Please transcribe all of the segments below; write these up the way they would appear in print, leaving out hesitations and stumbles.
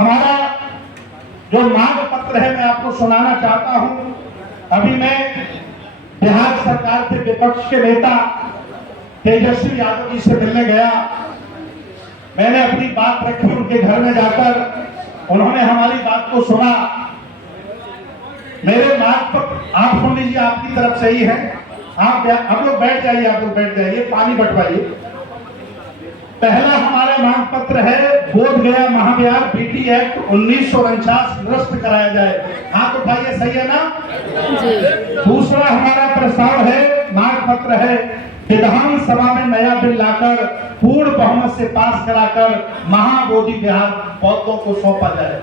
हमारा जो मांग पत्र है मैं आपको सुनाना चाहता हूं। अभी मैं बिहार सरकार के विपक्ष के नेता तेजस्वी यादव जी से मिलने गया। मैंने अपनी बात रखी उनके घर में जाकर, उन्होंने हमारी बात को सुना। मेरे मांग पर आप सुन लीजिए, आपकी तरफ से ही है। आप लोग बैठ जाइए, आप लोग बैठ जाइए, पानी बंटवाइए। पहला हमारा मांग पत्र है, बोध गया महाविहार बीटी एक्ट 1949 निरस्त कराया जाए। हाथ उठाइए, सही है ना जी। दूसरा हमारा प्रस्ताव है, मांग पत्र है, विधानसभा में नया बिल लाकर पूर्ण बहुमत से पास कराकर महाबोधि विहार बौद्धों को सौंपा जाए।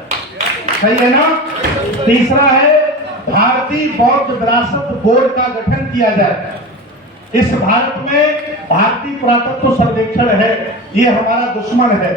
सही है ना। तीसरा है, भारतीय बौद्ध विरासत बोर्ड का गठन किया जाए। इस भारत में भारतीय पुरातत्व सर्वेक्षण है, ये हमारा दुश्मन है।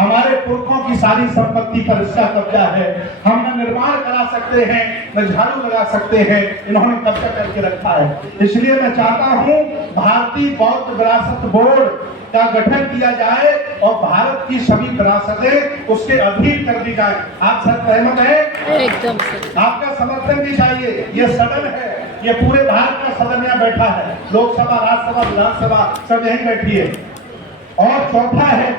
हमारे पुरखों की सारी संपत्ति पर इसका कब्जा है। हम न निर्माण करा सकते हैं, न झाड़ू लगा सकते हैं, इन्होंने कब्जा करके रखा है। इसलिए मैं चाहता हूं भारतीय बौद्ध विरासत बोर्ड का गठन किया जाए और भारत की सभी विरासतें उसके अधीन कर दी जाए। आप सब सहमत हैं? एकदम से। आपका समर्थन भी चाहिए। ये सदन है, ये पूरे भारत का सदन यहाँ बैठा है, लोकसभा, राज्यसभा, विधानसभा सब यहीं बैठी है। और चौथा है,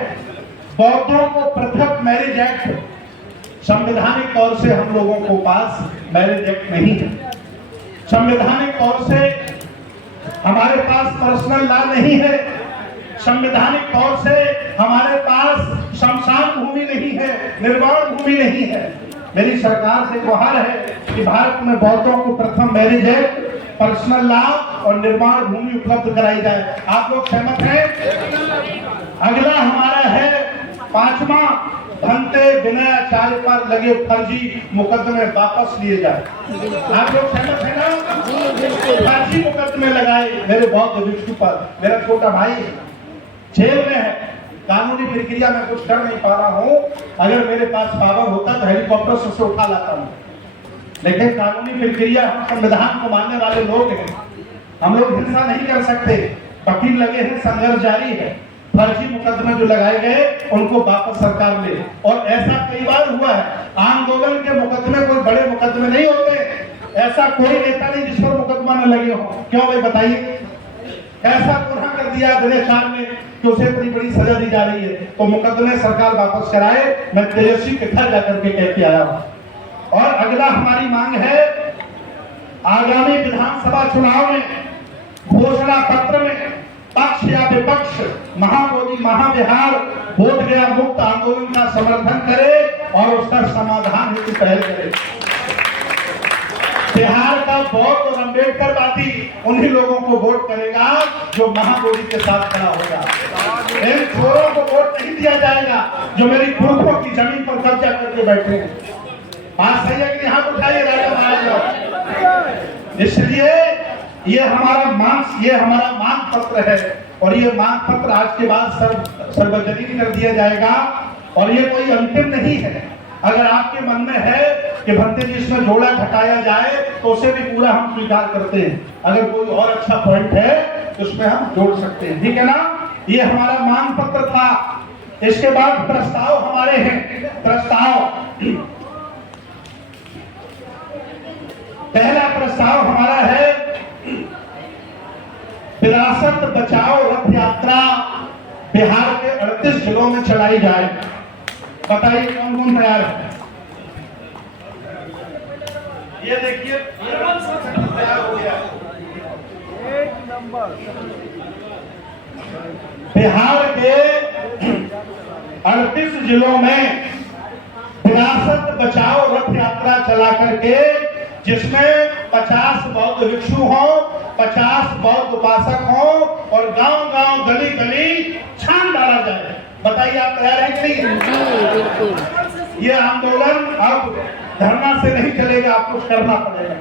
बौद्धों को पृथक मैरिज एक्ट। संवैधानिक तौर से हम लोगों को पास मैरिज एक्ट नहीं है। संवैधानिक तौर से हमारे पास पर्सनल लॉ नहीं है। संवैधानिक तौर से हमारे पास शमशान भूमि नहीं है, निर्माण भूमि नहीं है। मेरी सरकार से गुहार है कि भारत में बौद्धों को प्रथम मैरिज एक्ट, पर्सनल लॉ और निर्माण भूमि उपलब्ध कराई जाए। आप लोग सहमत हैं? अगला हमारा है, पांचवा, भंते विनय आचार्य पर लगे फर्जी मुकदमे वापस लिए जाए। आप लोग सहमत है ना? फर्जी मुकदमे लगाए मेरे बौद्ध भिक्षु पर। मेरा छोटा भाई जेल में है, कानूनी प्रक्रिया में कुछ कर नहीं पा रहा हूँ। अगर मेरे पास पावर होता तो हेलीकॉप्टर से उसे उठा लाता हूँ, लेकिन कानूनी प्रक्रिया, हम संविधान को मानने वाले लोग हैं, हम लोग हिंसा नहीं कर सकते। वकील लगे हैं, संघर्ष जारी है। फर्जी मुकदमे जो लगाए गए उनको वापस सरकार ले। और ऐसा कई बार हुआ है, आंदोलन के मुकदमे कोई बड़े मुकदमे नहीं होते। ऐसा कोई नेता नहीं जिस पर मुकदमा न लगे हो। क्यों भाई बताइए? ऐसा गुनाह कर दिया दिनेश खान ने कि उसे इतनी बड़ी सजा दी जा रही है, तो मुकदमे सरकार वापस कराए। मैं तेजस्वी के घर जाकर के कह के आया हूं। और अगला हमारी मांग है, आगामी विधानसभा चुनाव में घोषणा पत्र में पक्ष या विपक्ष महाबोधि महाविहार बोध गया मुक्त आंदोलन का समर्थन करे और उसका समाधान हेतु पहल करे। बिहार का बौद्ध और अम्बेडकरवादी उन्हीं लोगों को वोट करेगा जो महाबोधि के साथ खड़ा होगा। इन चोरों को वोट नहीं दिया जाएगा जो मेरी पुरखों की जमीन पर कब्जा करके बैठे हैं। बात सही है कि हाथ उठाइए राजा महाराज। इसलिए ये हमारा मांग पत्र है और ये मांग पत्र आज के बाद सार्वजनिक कर दिया जाएगा। और ये कोई अंतिम नहीं है। अगर आपके मन में है कि भंते जी इसमें जोड़ा घटाया जाए तो उसे भी पूरा हम स्वीकार करते हैं। अगर कोई और अच्छा पॉइंट है तो उसमें हम जोड़ सकते हैं, ठीक है ना। ये हमारा मांग पत्र था। इसके बाद प्रस्ताव हमारे हैं। प्रस्ताव, पहला प्रस्ताव हमारा है, विरासत बचाओ रथ यात्रा बिहार के 38 जिलों में चलाई जाए। बताइए कौन कौन तैयार है? ये देखिए तैयार हो गया। एक नंबर बिहार के 38 जिलों में विरासत बचाओ रथ यात्रा चला करके, जिसमें 50 बौद्ध भिक्षु हों, 50 बौद्ध उपासक हों और गांव-गांव, गली-गली छान डाला जाए। बताइए आप तैयार हैं कि नहीं? जी बिल्कुल। ये आंदोलन अब धरना से नहीं चलेगा, आप कुछ करना पड़ेगा।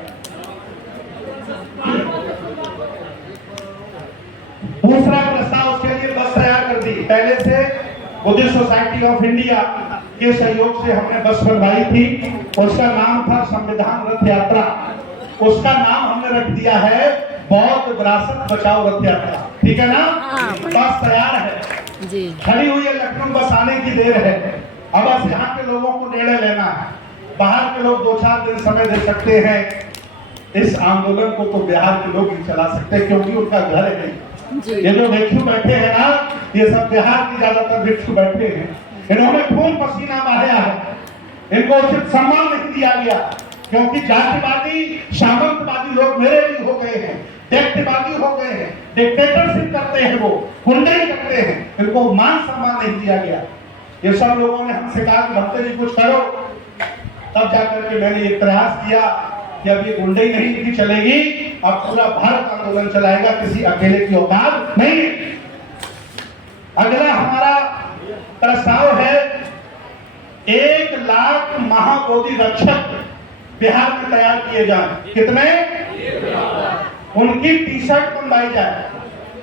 दूसरा प्रस्ताव, उसके लिए बस तैयार कर दी पहले से। बुद्धिस्ट सोसाइटी ऑफ इंडिया के सहयोग से हमने बस बनवाई थी। उसका नाम था संविधान रथ यात्रा। उसका नाम हमने रख दिया है बौद्ध विरासत बचाओ रथ यात्रा। ठीक है ना? बस तैयार है जी, खड़ी हुई है। लखनऊ बस आने की देर है। अब बस यहाँ के लोगों को निर्णय लेना है। बाहर के लोग 2-4 दिन समय दे सकते हैं, इस आंदोलन को तो बिहार के लोग ही चला सकते हैं, क्योंकि उनका घर है नहीं। ये जो भिक्षु बैठे हैं ना, ये सब बिहार की ज्यादातर भिक्षु बैठे हैं। इन्होंने खून पसीना बहाया है, इनको उचित सम्मान नहीं दिया गया, क्योंकि जातिवादी सामंतवादी लोग मेरे भी हो गए हैं, व्यक्तिवादी हो गए हैं, डिक्टेटरशिप करते हैं, वो गुंडाई करते हैं, इनको मान सम्मान नहीं दिया गया। ये सब लोगों ने हमसे कहा कि भक्ते जी कुछ करो, तब जाकर के मैंने एक प्रयास किया कि अब ये गुंडाई नहीं इनकी चलेगी, अब पूरा भारत आंदोलन चलाएगा, किसी अकेले की औकात नहीं है। अगला हमारा प्रस्ताव है 1 लाख महाबोधि रक्षक बिहार में तैयार किए जाए। कितने? 1 लाख। उनकी टी शर्ट बनवाई जाए।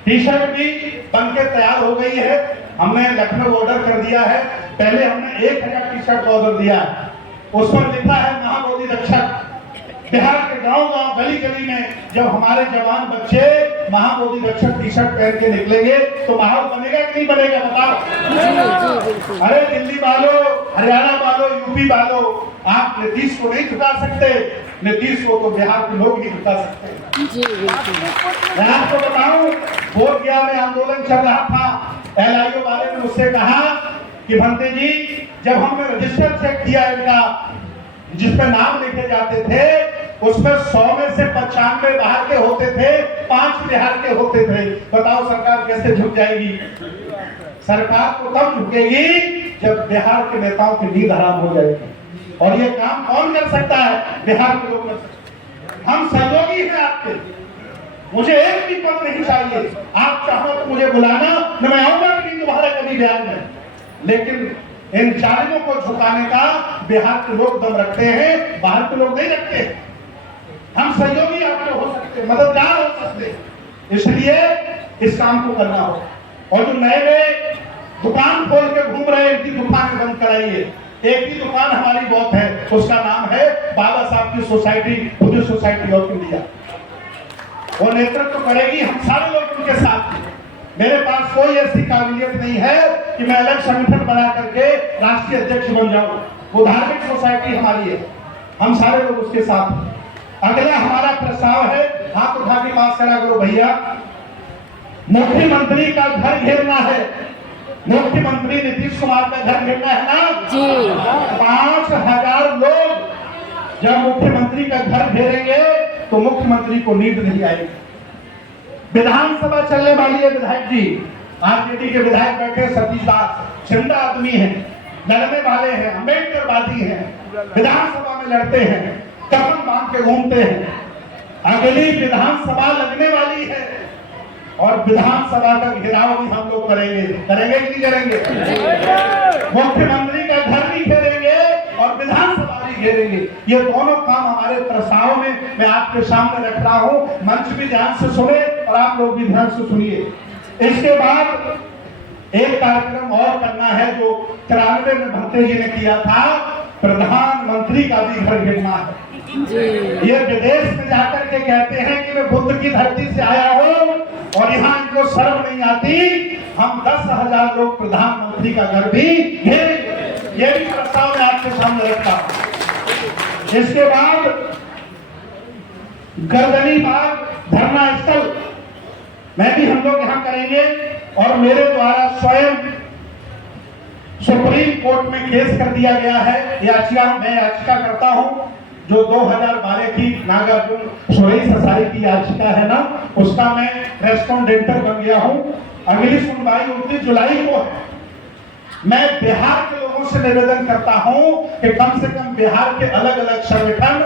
टी शर्ट भी बनके तैयार हो गई है, हमने लखनऊ ऑर्डर कर दिया है। पहले हमने 1000 टी शर्ट ऑर्डर दिया है, उस पर लिखा है महाबोधि रक्षक। बिहार के गांव-गांव, गली-गली में जब हमारे जवान बच्चे महाबोधि रक्षक टी शर्ट पहन के निकलेंगे तो माहौल बनेगा कि नहीं बनेगा, बताओ। अरे दिल्ली वालों, हरियाणा वालों, यूपी वालों, आप नीतीश को नहीं झुका सकते, नीतीश को तो बिहार के लोग ही झुका सकते हैं। मैं आपको बताऊं, बोधगया में आंदोलन चल रहा था, LIO वाले ने मुझसे कहा कि भंते जी, जब हमने रजिस्टर चेक किया इनका, जिसपे नाम लिखे जाते थे, उसमें 100 में से 95 बाहर के होते थे, 5 बिहार के होते थे। बताओ सरकार कैसे झुक जाएगी? सरकार तो तब झुकेगी जब बिहार के नेताओं की नींद हराम हो जाएगी। और ये काम कौन कर सकता है? बिहार के लोग कर सकते हैं। हम सहयोगी हैं आपके, मुझे एक भी पद नहीं चाहिए। आप चाहो तो मुझे बुलाना, न मैं आऊंगा नहीं तुम्हारे कभी बिहार में, लेकिन इन जालिमों को झुकाने का बिहार के लोग दम रखते हैं, बाहर के लोग नहीं रखते। हम सहयोगी आपके हो सकते, मददगार हो सकते, इसलिए इस काम को करना हो। और जो नए दुकान खोल के घूम रहे हैं, इनकी दुकान बंद कराइए। एक ही दुकान हमारी बहुत है, उसका नाम है बाबा साहब की society, Buddhist society of India. वो नेतृत्व करेगी, हम सारे लोग उनके साथ। मेरे पास कोई ऐसी काबिलियत नहीं है कि मैं अलग संगठन बना करके राष्ट्रीय अध्यक्ष बन जाऊं। वो धार्मिक सोसाइटी हमारी है, हम सारे लोग उसके साथ। अगला हमारा प्रस्ताव है, हाथ उठा के पास करा करो भैया, मुख्यमंत्री का घर घेरना है। मुख्यमंत्री नीतीश कुमार का घर घेरना है ना जी। 5000 लोग जब मुख्यमंत्री का घर घेरेंगे तो मुख्यमंत्री को नींद नहीं आएगी। विधानसभा चलने वाली है, विधायक जी आरजेडी के विधायक बैठे, सतीश दास झंडा आदमी है, लड़ने वाले हैं, अम्बेडकरवादी हैं, विधानसभा में लड़ते हैं, कफन बांध के घूमते हैं। अगली विधानसभा लगने वाली है और विधानसभा का घेराव भी हम लोग करेंगे, करेंगे कि नहीं करेंगे? मुख्यमंत्री का घर भी घेरेंगे और विधानसभा भी घेरेंगे। ये दोनों काम हमारे प्रस्ताव में मैं आपके सामने रख रहा हूं, मंच भी ध्यान से सुने और आप लोग भी ध्यान से सुनिए। इसके बाद एक कार्यक्रम और करना है जो 93 में भंते जी ने किया था, प्रधानमंत्री का भी घर घेरना है। ये विदेश में जाकर के कहते हैं कि मैं बुद्ध की धरती से आया हूँ और यहाँ इनको शर्म नहीं आती, हम 10,000 लोग प्रधानमंत्री का घर भी घेरेंगे। ये भी प्रस्ताव मैं आपके सामने रखता हूँ। इसके बाद गर्दनी बाग धरना स्थल मैं भी हम लोग यहाँ करेंगे और मेरे द्वारा स्वयं सुप्रीम कोर्ट में केस कर दिया गया है। मैं याचिका करता हूँ जो 2012 की नागार्जुन सुरेश हसारी की याचिका है ना, उसका मैं रेस्पोंडेंटर बन गया हूँ। अगली सुनवाई 29 जुलाई को है। मैं बिहार के लोगों से निवेदन करता हूँ कि कम से कम बिहार के अलग अलग संगठन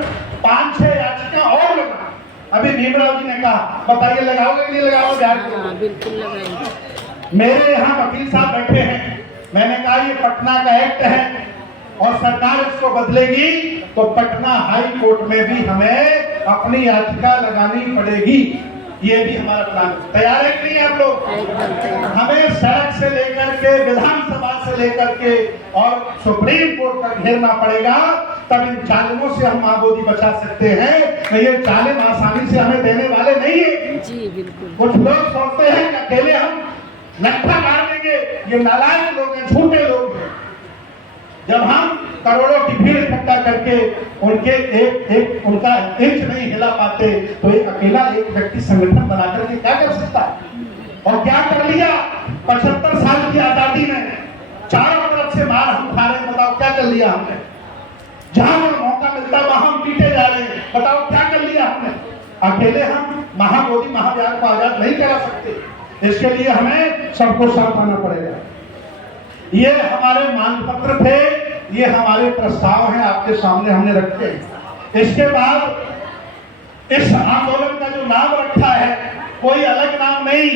5-6 याचिका और लगा। अभी भीमराव जी ने कहा, बताइए लगाओगे कि नहीं लगाओगे बिहार के लोग? बिल्कुल लगाएंगे। मेरे यहाँ वकील साहब बैठे हैं, मैंने कहा ये पटना का एक्ट है और सरकार इसको बदलेगी तो पटना हाई कोर्ट में भी हमें अपनी याचिका लगानी पड़ेगी। ये भी हमारा प्लान तैयार है कि नहीं आप लोग? हमें सड़क से लेकर के, विधानसभा से लेकर के और सुप्रीम कोर्ट तक घेरना पड़ेगा, तब इन जालिमों से हम आबादी बचा सकते हैं। ये जालिम आसानी से हमें देने वाले नहीं है जी, बिल्कुल। कुछ लोग सोचते हैं कि अकेले हम लट्ठा मार देंगे, ये नालायक लोग हैं, झूठे लोग हैं। जब हम करोड़ों की भीड़ इकट्ठा करके उनके एक उनका इंच नहीं हिला पाते, तो एक अकेला एक व्यक्ति संगठन बना करके क्या कर सकता है? और क्या कर लिया 75 साल की आजादी में? चारों तरफ से मार हम खा रहे हैं, बताओ क्या कर लिया हमने? जहां मौका मिलता वहां हम पीटे जा रहे हैं, बताओ क्या कर लिया हमने? अकेले हम महाबोधि महाविहार को आजाद नहीं करा सकते। इसके लिए हमें सबको साथ आना पड़ेगा। ये हमारे मांग पत्र थे, ये हमारे प्रस्ताव हैं, आपके सामने हमने रखे हैं। इसके बाद इस आंदोलन का जो नाम रखा है कोई अलग नाम नहीं,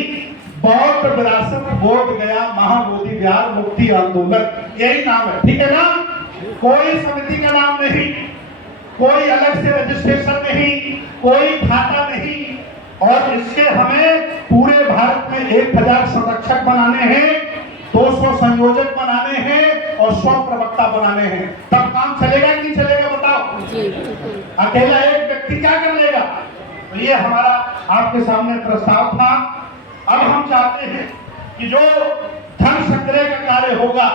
बौद्ध विरासत बोध गया महाबोधि विहार मुक्ति आंदोलन, यही नाम है। ठीक है ना? कोई समिति का नाम नहीं, कोई अलग से रजिस्ट्रेशन नहीं, कोई खाता नहीं। और इसके हमें पूरे भारत में 1000 संरक्षक बनाने हैं, 200 संयोजक बनाने हैं और 100 प्रवक्ता बनाने हैं। तब काम चलेगा कि नहीं चलेगा बताओ? अकेला एक व्यक्ति क्या कर लेगा? तो ये हमारा आपके सामने प्रस्ताव था। अब हम चाहते हैं कि जो धन संग्रह का कार्य होगा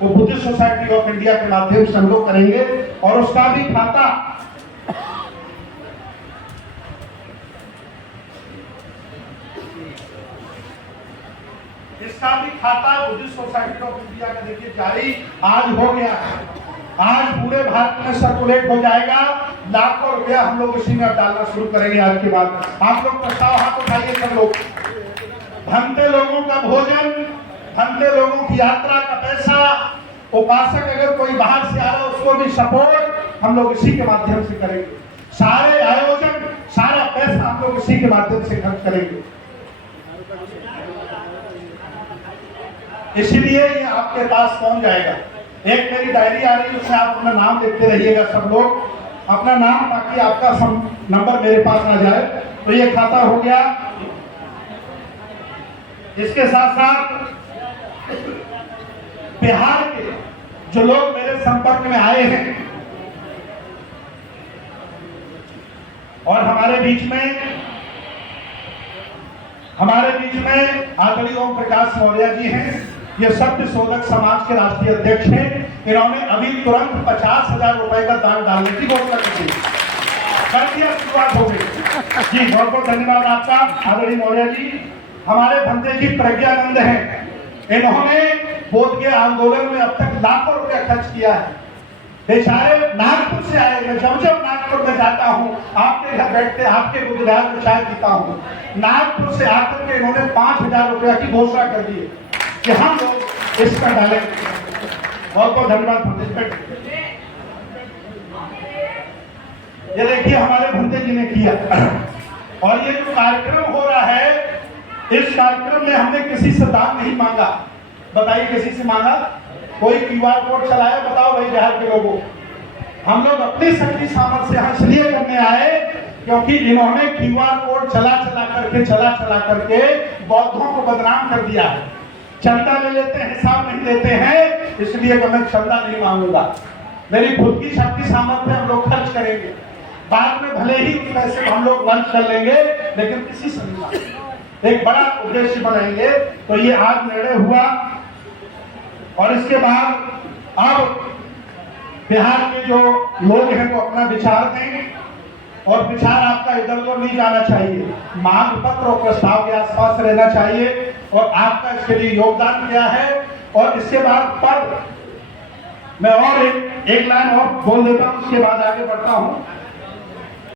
वो बुद्धिस्ट सोसाइटी ऑफ इंडिया के माध्यम से हम लोग करेंगे, और उसका भी खाता बुद्धिस्ट सोसाइटी ऑफ इंडिया का देखिए जारी आज हो गया है। आज पूरे भारत में सर्कुलेट हो जाएगा, लाखों रुपया हम लोग इसी में डालना शुरू करेंगे आज के बाद। आप लोग प्रस्ताव हाथ उठाइए सब लोग। भंते लोगों का भोजन, भंते लोगों की यात्रा का पैसा, उपासक अगर कोई बाहर से आ रहा है उसको भी सपोर्ट हम लोग इसी के माध्यम से करेंगे। सारे आयोजन, सारा पैसा हम लोग इसी के माध्यम से खर्च करेंगे। इसीलिए ये आपके पास पहुंच जाएगा। एक मेरी डायरी आ रही है, उसमें आप अपना नाम लिखते रहिएगा सब लोग, अपना नाम, ताकि आपका नंबर मेरे पास ना जाए। तो ये खाता हो गया। इसके साथ साथ बिहार के जो लोग मेरे संपर्क में आए हैं और हमारे बीच में आदरणीय ओम प्रकाश मौर्य जी हैं, ये सत्य शोधक समाज के राष्ट्रीय अध्यक्ष हैं। इन्होंने अभी तुरंत 50,000 रुपए का दान डालने की घोषणा की कर दिया, शुरुआत हो गई जी। बहुत बहुत धन्यवाद आपका आदरणीय मौर्य जी। हमारे भंते जी प्रज्ञानंद हैं, इन्होंने बोध गया आंदोलन में अब तक लाखों रुपया खर्च किया है। बेचारे नागपुर से आए। मैं जब नागपुर में जाता हूँ, आपके घर बैठते, आपके गुजरात में चाय पीता हूँ, नागपुर से आकर के इन्होंने 5,000 रुपया की घोषणा कर दी है कि हम लोग इस पर डालेंगे। बहुत बहुत धन्यवाद। ये देखिए हमारे भंते जी ने किया। और ये जो कार्यक्रम हो रहा है, इस कार्यक्रम में हमने किसी से दान नहीं मांगा। बताइए किसी से मांगा? कोई क्यूआर कोड चलाया? बताओ भाई बिहार के लोगों। हम लोग अपनी शक्ति सामर्थ्य यहाँ इसलिए करने आए क्योंकि इन्होंने क्यूआर कोड चला चला करके बौद्धों को बदनाम कर दिया है। चंदा ले लेते हैं, हिसाब नहीं देते हैं, इसलिए मैं चंदा नहीं मांगूंगा। मेरी खुद की शक्ति सामर्थ्य हम लोग खर्च करेंगे, बाद में भले ही उस पैसे हम लोग खर्च कर लेंगे, लेकिन किसी से नहीं, एक बड़ा उद्देश्य बनाएंगे। तो ये आज निर्णय हुआ। और इसके बाद अब बिहार के जो लोग हैं वो अपना विचार दें, और विचार आपका इधर उधर नहीं जाना चाहिए, मांग पत्र और प्रस्ताव के आसपास रहना चाहिए। और आपका इसके लिए योगदान क्या है। और इसके बाद पद मैं और एक लाइन और बोल देता हूँ, उसके बाद आगे बढ़ता हूँ।